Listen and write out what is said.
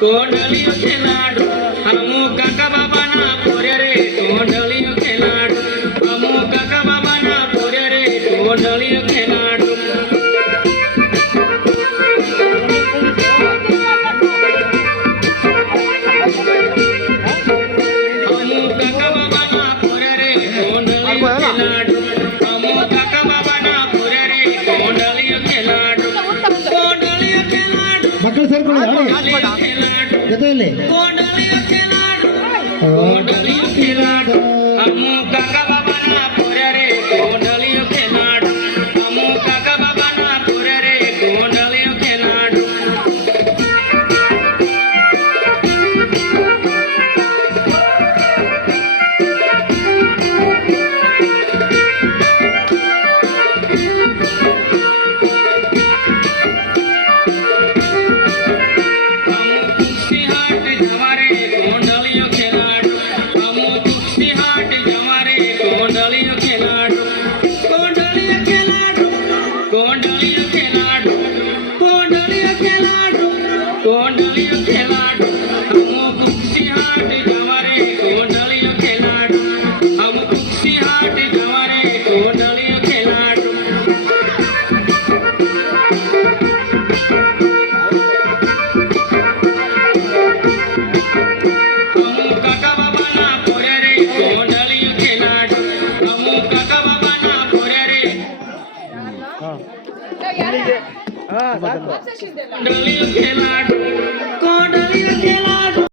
કોંડલિયો ખેલાડો અમુ કાકા બાબાના પોરે રે કોંડલિયો ખેલાડો અમુ કાકા બાબાના પોરે રે કોંડલિયો ખેલાડો ಮಕ್ಕಳು ಸೇರ್ಕೊಳ್ಳಿ ಜೊತೆಯಲ್ಲಿ ખેલાડો